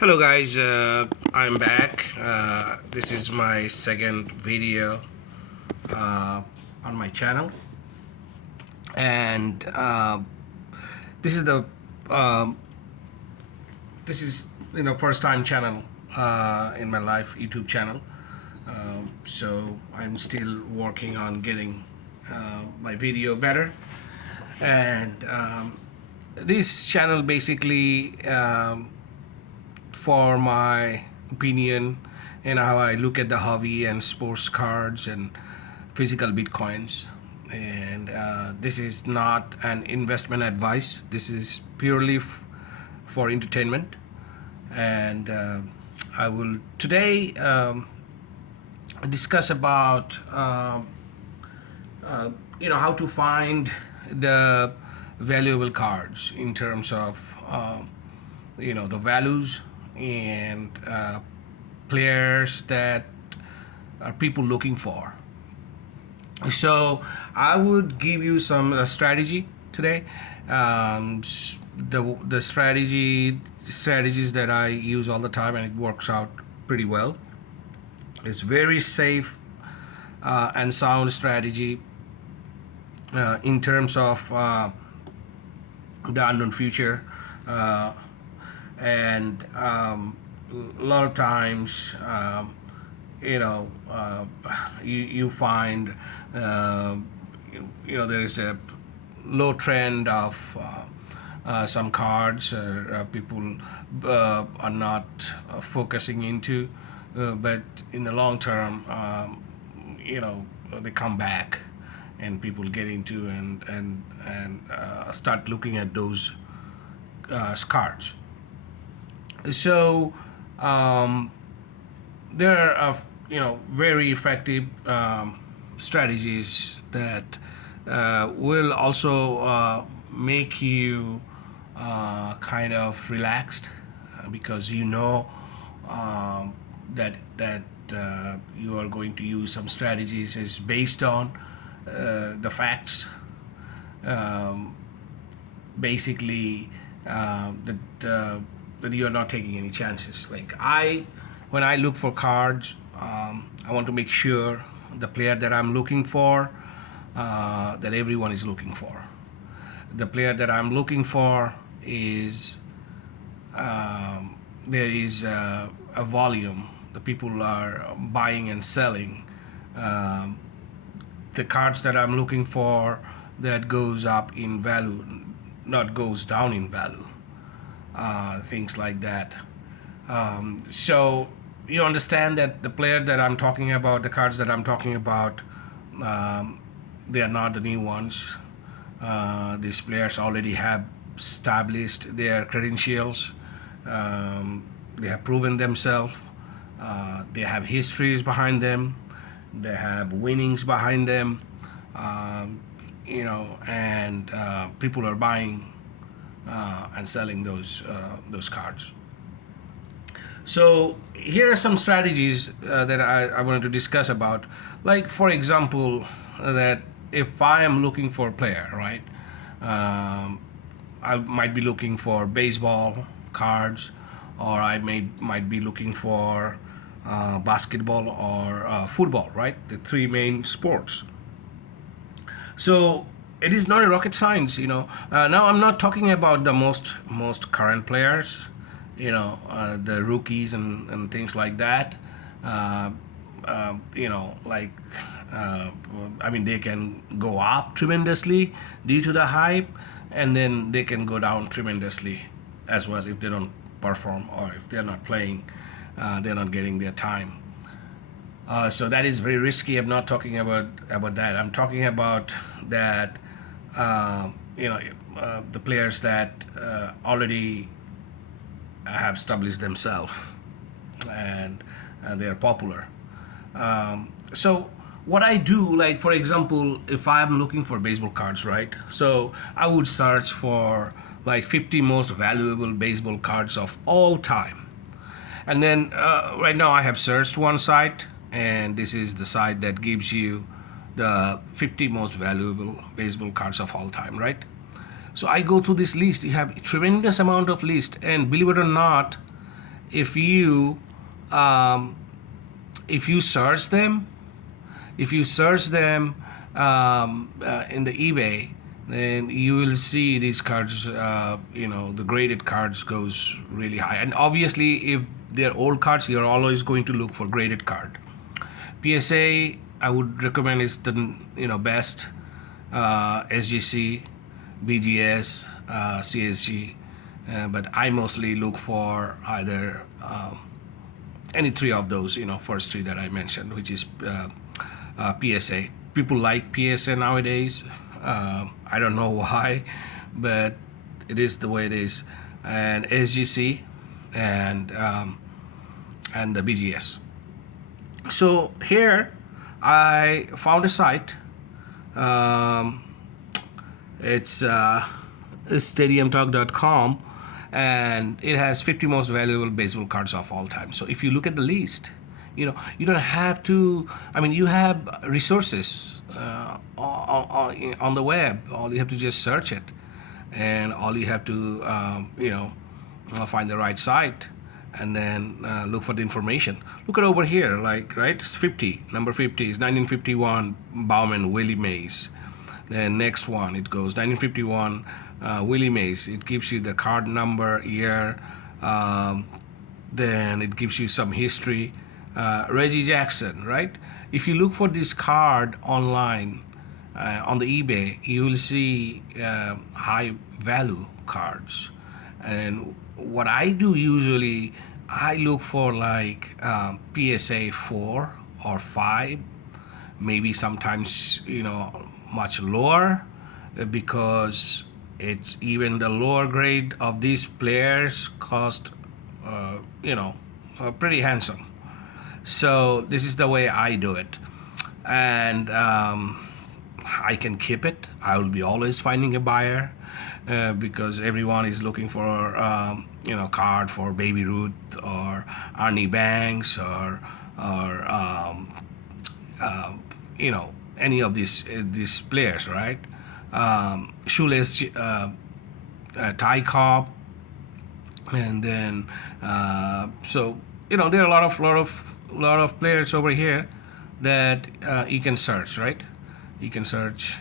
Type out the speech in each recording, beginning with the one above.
Hello guys, I'm back. This is my second video uh, on my channel, and this is the um, this is first time channel in my life, YouTube channel. So I'm still working on getting my video better, and this channel basically for my opinion and how I look at the hobby and sports cards and physical bitcoins. And this is not an investment advice. This is purely for entertainment. And I will today discuss about how to find the valuable cards in terms of the values and players that are people looking for. So I would give you some strategy today. The strategies that I use all the time, and it works out pretty well. It's very safe and sound strategy in terms of the unknown future. And a lot of times you find there is a low trend of some cards people are not focusing into, but in the long term they come back and people get into and start looking at those cards. So there are very effective strategies that will also make you kind of relaxed because that you are going to use some strategies is based on the facts. Basically, that you're not taking any chances. Like when I look for cards, I want to make sure the player that I'm looking for, that everyone is looking for. The player that I'm looking for is there is a volume. The people are buying and selling. The cards that I'm looking for that goes up in value, not goes down in value. Things like that. So you understand that the player that I'm talking about, the cards that I'm talking about, they are not the new ones. These players already have established their credentials. They have proven themselves. They have histories behind them. They have winnings behind them. And people are buying and selling those cards. So here are some strategies that I wanted to discuss about. Like for example, that if I am looking for a player, right? I might be looking for baseball cards, or might be looking for basketball or football, right? The three main sports. So it is not a rocket science. Now I'm not talking about the most current players, the rookies and things like that. Uh, like I mean, they can go up tremendously due to the hype, and then they can go down tremendously as well if they don't perform or if they're not playing, they're not getting their time. So that is very risky. I'm not talking about that. I'm talking about that uh, you know the players that already have established themselves and they are popular. So what I do, like for example, if I'm looking for baseball cards, right? So I would search for like 50 most valuable baseball cards of all time. And then right now I have searched one site, and this is the site that gives you the 50 most valuable baseball cards of all time, right? So I go through this list. You have a tremendous amount of list, and believe it or not, if you um, if you search them, if you search them in the eBay, then you will see these cards. The graded cards goes really high, and obviously, if they're old cards, you're always going to look for graded card. PSA, I would recommend is the best. SGC, BGS, CSG, but I mostly look for either any three of those, first three that I mentioned, which is PSA. People like PSA nowadays. I don't know why, but it is the way it is. And SGC and the BGS. So here I found a site. Um, it's stadiumtalk.com, and it has 50 most valuable baseball cards of all time. So if you look at the list, you don't have to. I mean, you have resources on the web. All you have to just search it, and all you have to find the right site, and then look for the information. Look at over here, like, right, it's 50. Number 50 is 1951 Bauman Willie Mays. Then next one, it goes 1951 Willie Mays. It gives you the card number, year. Then it gives you some history. Reggie Jackson, right? If you look for this card online on the eBay, you will see high value cards. And what I do usually, I look for like PSA 4 or 5, maybe sometimes much lower, because it's even the lower grade of these players cost pretty handsome. So this is the way I do it, and I can keep it. I will be always finding a buyer, because everyone is looking for card for Baby Ruth or Arnie Banks or any of these players, right? Shoeless Ty Cobb, and then there are a lot of players over here that you can search, right? You can search,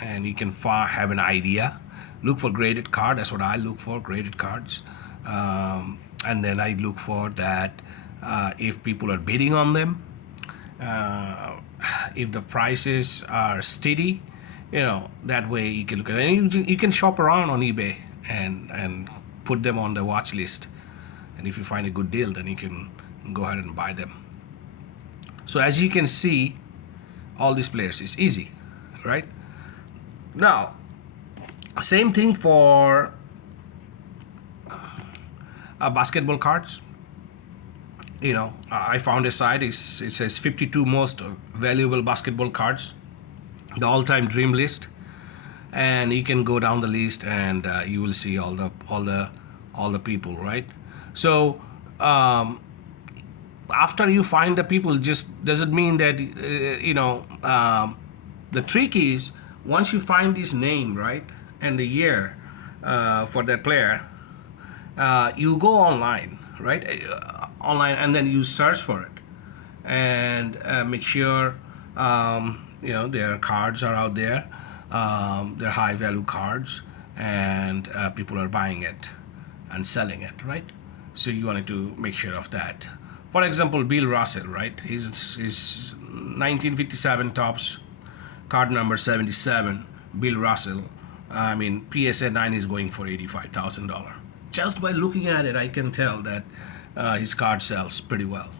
and you can have an idea. Look for graded card. That's what I look for, graded cards, and then I look for that if people are bidding on them. If the prices are steady, that way you can look at it. And you can shop around on eBay and put them on the watch list. And if you find a good deal, then you can go ahead and buy them. So as you can see, all these players is easy, right? Now, same thing for basketball cards. I found a site. It says 52 most valuable basketball cards, the all-time dream list, and you can go down the list, and you will see all the people, right? So after you find the people, just doesn't mean that the trick is, once you find this name, right, and the year for that player, you go online, right? And then you search for it, and make sure their cards are out there. They're high value cards, and people are buying it and selling it, right? So you wanted to make sure of that. For example, Bill Russell, right? His 1957 Topps card number 77, Bill Russell. I mean, PSA 9 is going for $85,000. Just by looking at it, I can tell that his card sells pretty well.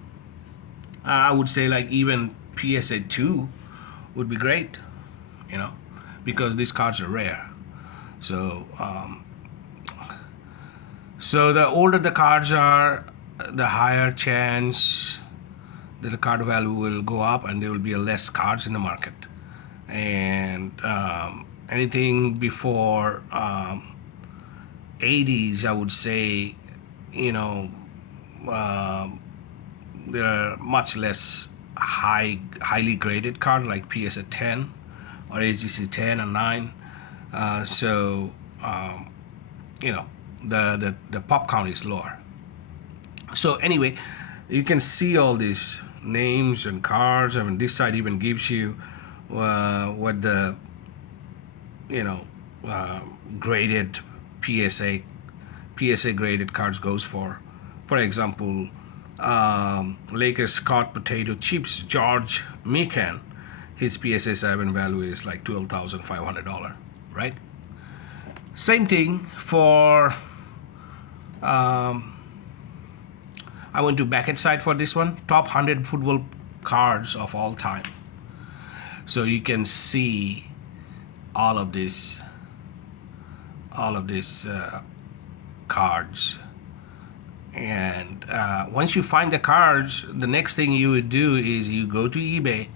I would say like even PSA 2 would be great, because these cards are rare. So, so the older the cards are, the higher chance that the card value will go up, and there will be less cards in the market. And anything before 80s, I would say, there are much less highly graded card like PSA 10 or HGC 10 and 9. So the pop count is lower. So anyway, you can see all these names and cards. I mean, this side even gives you what the you know uh, graded PSA graded cards goes for. For example, Lakers Scott Potato Chips George Mikan, his PSA 7 value is like $12,500, right? Same thing for I went to Beckett site for this one. Top 100 football cards of all time. So you can see all of this, all of these cards. And once you find the cards, the next thing you would do is you go to eBay,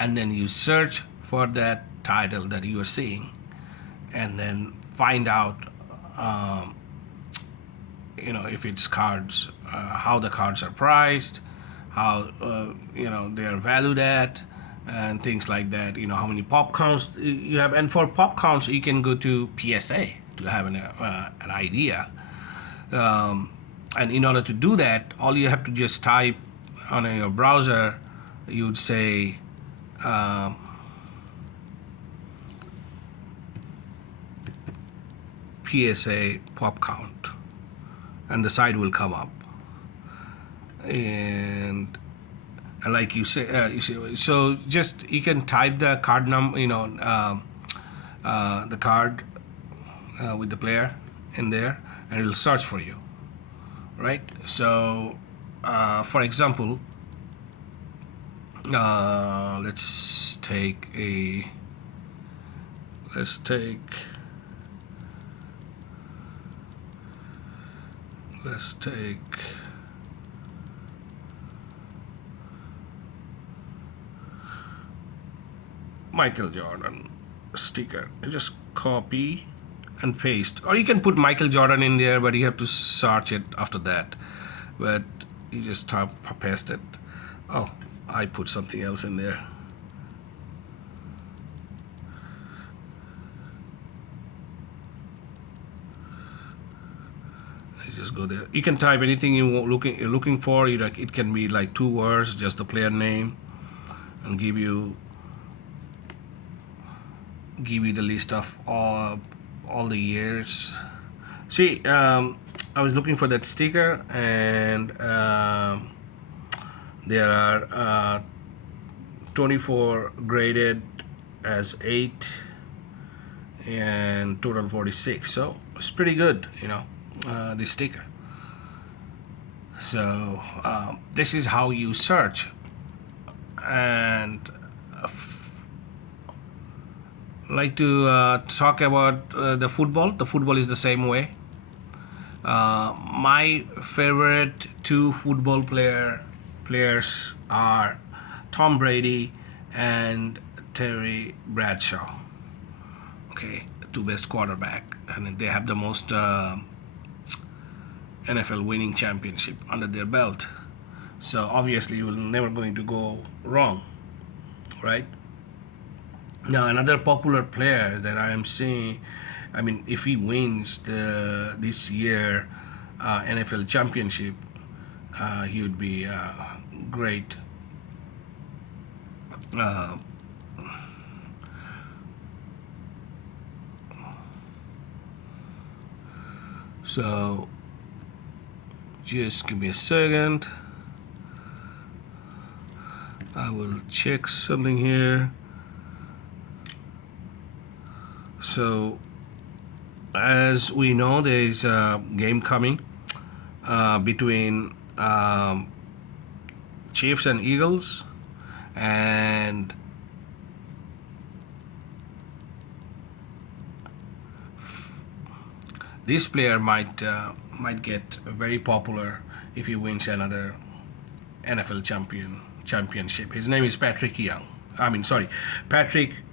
and then you search for that title that you are seeing, and then find out if it's cards, how the cards are priced, how they are valued at, and things like that. How many pop counts you have, and for pop counts you can go to PSA to have an idea. And in order to do that, all you have to just type on your browser, you'd say PSA pop count, and the site will come up. And like you say, so just you can type the card number, the card with the player in there, and it'll search for you, right? So, for example, let's take Michael Jordan sticker. You just copy and paste, or you can put Michael Jordan in there, but you have to search it after that. But you just paste it. Oh, I put something else in there. You just go there. You can type anything you're looking for. It can be like 2 words, just the player name, and give you the list of all the years. See, I was looking for that sticker, and there are 24 graded as 8 and total 46. So it's pretty good, this sticker. So this is how you search. And like to talk about the football. The football is the same way. My favorite 2 football players are Tom Brady and Terry Bradshaw. Okay, 2 best quarterback, and they have the most NFL winning championship under their belt. So obviously, you're never going to go wrong, right? Now, another popular player that I am seeing, I mean, if he wins this year NFL championship, he would be great. So, just give me a second. I will check something here. So, as we know, there is a game coming between Chiefs and Eagles, and this player might get very popular if he wins another NFL championship. His name is Patrick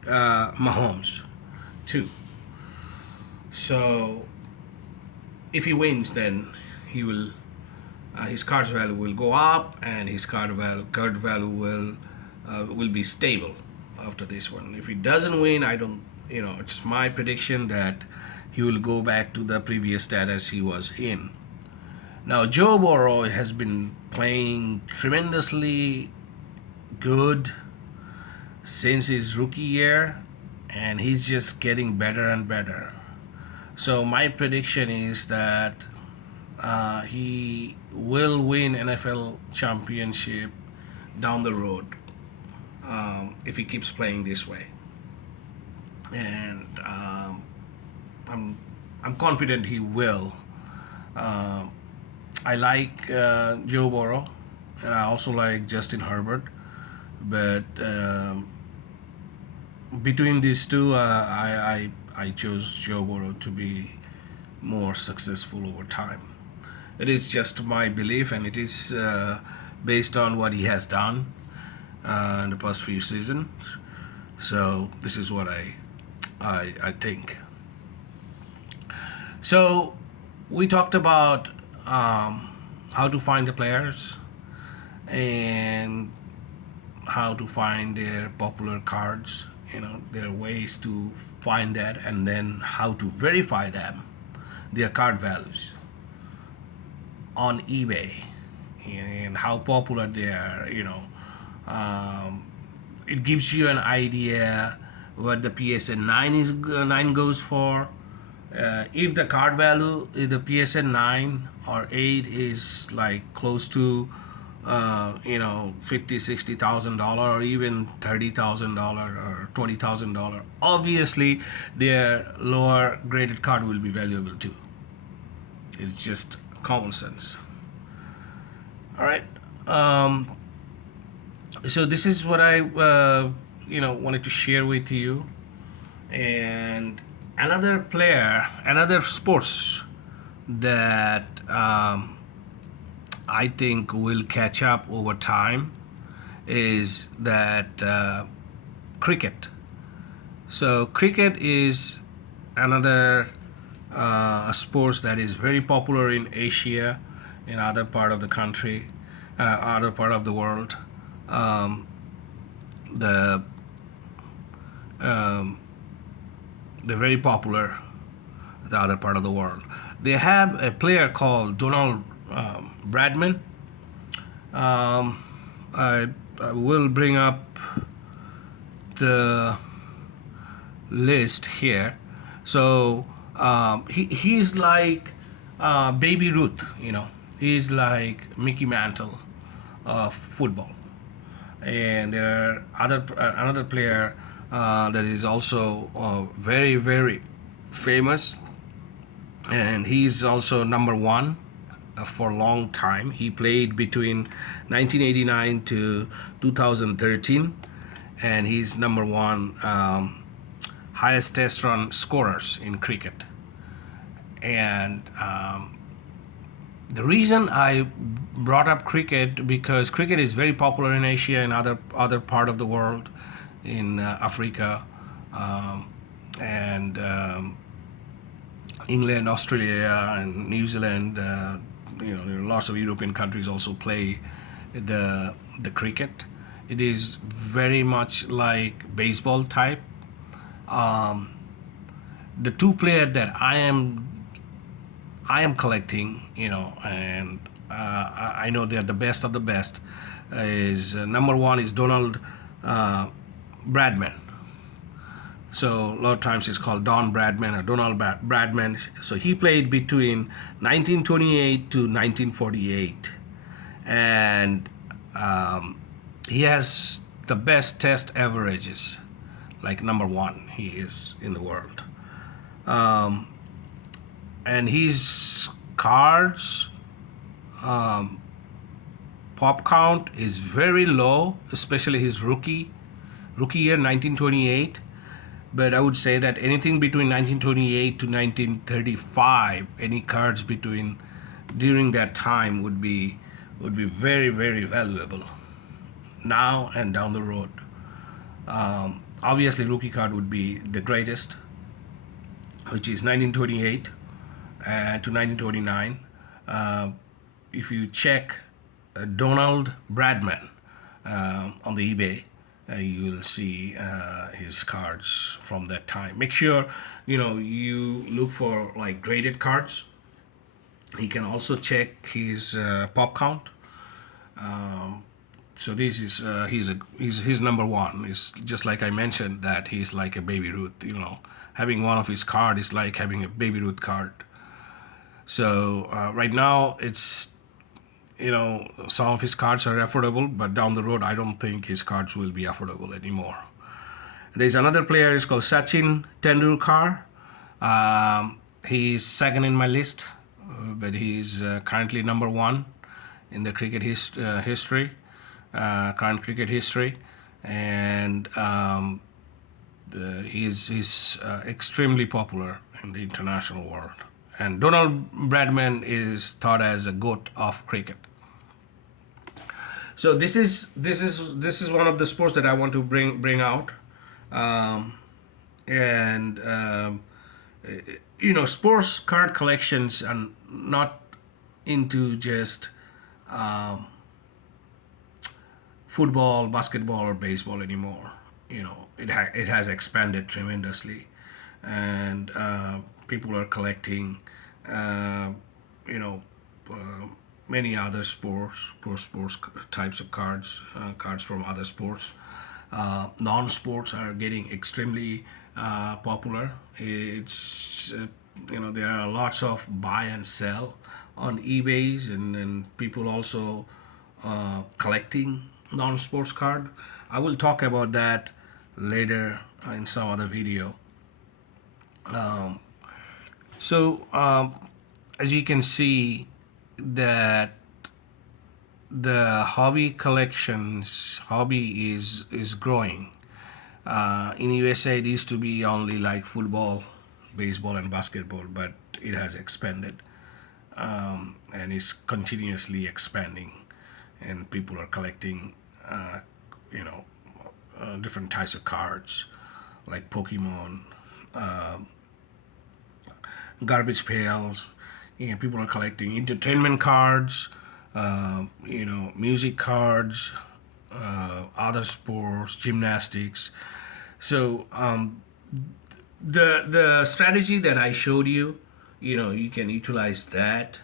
Mahomes, too. So if he wins, then he will his card's value will go up, and his card value will be stable after this one. If he doesn't win, I don't, it's my prediction that he will go back to the previous status he was in. Now, Joe Burrow has been playing tremendously good since his rookie year, and he's just getting better and better. So, my prediction is that he will win NFL championship down the road if he keeps playing this way. And I'm I'm confident he will. Uh, I like Joe Burrow, and I also like Justin Herbert. But between these two, I chose Joe Burrow to be more successful over time. It is just my belief, and it is based on what he has done in the past few seasons. So this is what I think. So we talked about how to find the players and how to find their popular cards. You know, there are ways to find that, and then how to verify them, their card values on eBay, and how popular they are. Um, it gives you an idea what the PSN 9 goes for. If the card value, if the PSN 9 or 8 is like close to 50, $60,000 or even $30,000 or $20,000, obviously their lower graded card will be valuable too. It's just common sense. All right. So this is what I wanted to share with you. And another player, another sports that I think will catch up over time is that cricket. So cricket is another sports that is very popular in Asia, in other part of the country, other part of the world. Um, the they're very popular in the other part of the world. They have a player called Donald Bradman. Um, I will bring up the list here. So he's like Baby Ruth, He's like Mickey Mantle of football. And there are another player that is also very very famous, and he's also number one for a long time. He played between 1989 to 2013, and he's number one highest test run scorers in cricket. And the reason I brought up cricket, because cricket is very popular in Asia and other part of the world, in Africa, and England, Australia, and New Zealand. There are lots of European countries also play the cricket. It is very much like baseball type. The two players that I am collecting, and I know they're the best of the best. Is number one is Donald Bradman. So a lot of times it's called Don Bradman or Donald Bradman. So he played between 1928 to 1948, and he has the best test averages, like number one. He is in the world, and his cards pop count is very low, especially his rookie year 1928. But I would say that anything between 1928 to 1935, any cards between during that time would be very very valuable now and down the road. Obviously, rookie card would be the greatest, which is 1928 to 1929. If you check Donald Bradman on the eBay, you will see his cards from that time. Make sure you look for like graded cards, He can also check his pop count. So this is he's number one. Is just like I mentioned that he's like a Baby Ruth. Having one of his card is like having a Baby Ruth card. So right now it's some of his cards are affordable, but down the road I don't think his cards will be affordable anymore. There's another player. Is called Sachin Tendulkar. He's second in my list, but he's currently number one in the history, current cricket history, and he's extremely popular in the international world. And Donald Bradman is thought as a goat of cricket. So this is one of the sports that I want to bring out, and sports card collections are not into just football, basketball, or baseball anymore. It has expanded tremendously, and people are collecting, uh, you know, uh, many other pro sports types of cards, cards from other sports. Non-sports are getting extremely popular. It's there are lots of buy and sell on eBay's, and people also collecting non-sports card. I will talk about that later in some other video. So as you can see that the hobby is growing. In USA, it used to be only like football, baseball, and basketball, but it has expanded, and is continuously expanding, and people are collecting, you know, different types of cards, like Pokemon, garbage pails. People are collecting entertainment cards, music cards, other sports, gymnastics. So the strategy that I showed you, you can utilize that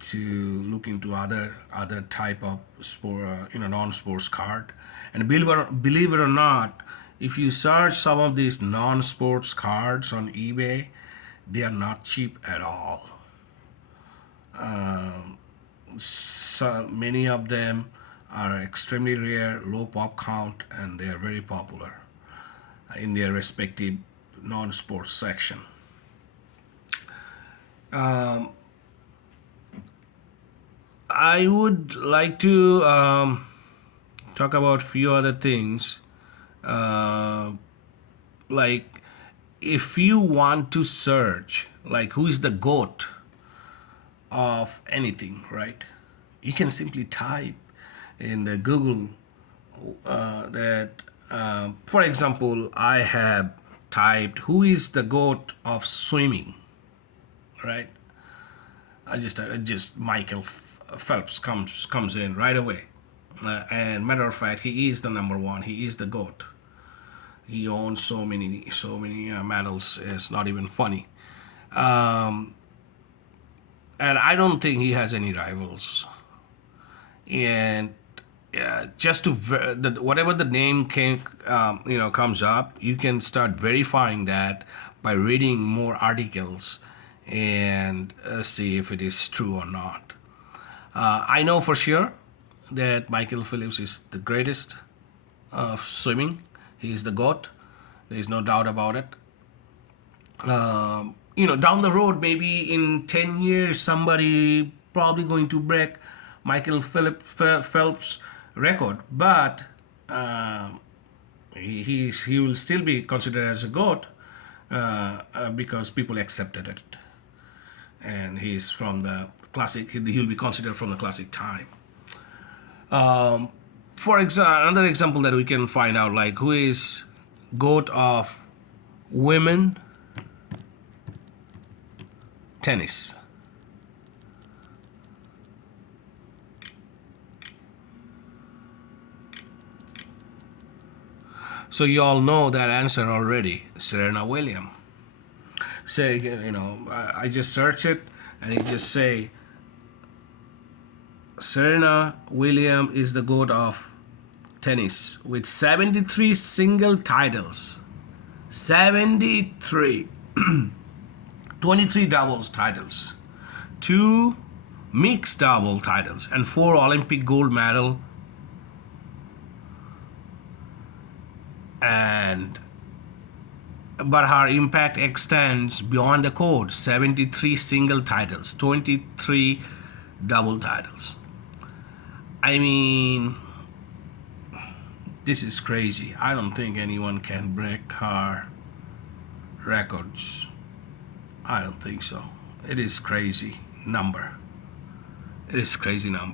to look into other type of sport, non-sports card. And believe it or not, if you search some of these non-sports cards on eBay, they are not cheap at all. So many of them are extremely rare, low pop count, and they are very popular in their respective non-sports section. I would like to talk about few other things, uh, like if you want to search like who is the goat of anything, right? You can simply type in the Google that, for example, I have typed who is the goat of swimming, right? I just Michael Phelps comes in right away, and matter of fact, he is the number one. He is the goat. He owns so many medals. It's not even funny. And I don't think he has any rivals. And just to whatever the name comes up, you can start verifying that by reading more articles and see if it is true or not. I know for sure that Michael Phillips is the greatest of swimming. He is the goat. There is no doubt about it. Down the road, maybe in 10 years, somebody probably going to break Phelps' record, but he will still be considered as a goat because people accepted it, and he's from the classic. He'll be considered from the classic time. For example, another example that we can find out, like who is goat of women tennis. So you all know that answer already, Serena Williams. Say, I just searched it, and it just say Serena Williams is the GOAT of tennis with 73 single titles. 73. 23 doubles titles, 2 mixed double titles, and 4 Olympic gold medal, and but her impact extends beyond the court. 73 single titles, 23 double titles. I mean, this is crazy. I don't think anyone can break her records. I don't think so. It is crazy number. It is crazy number.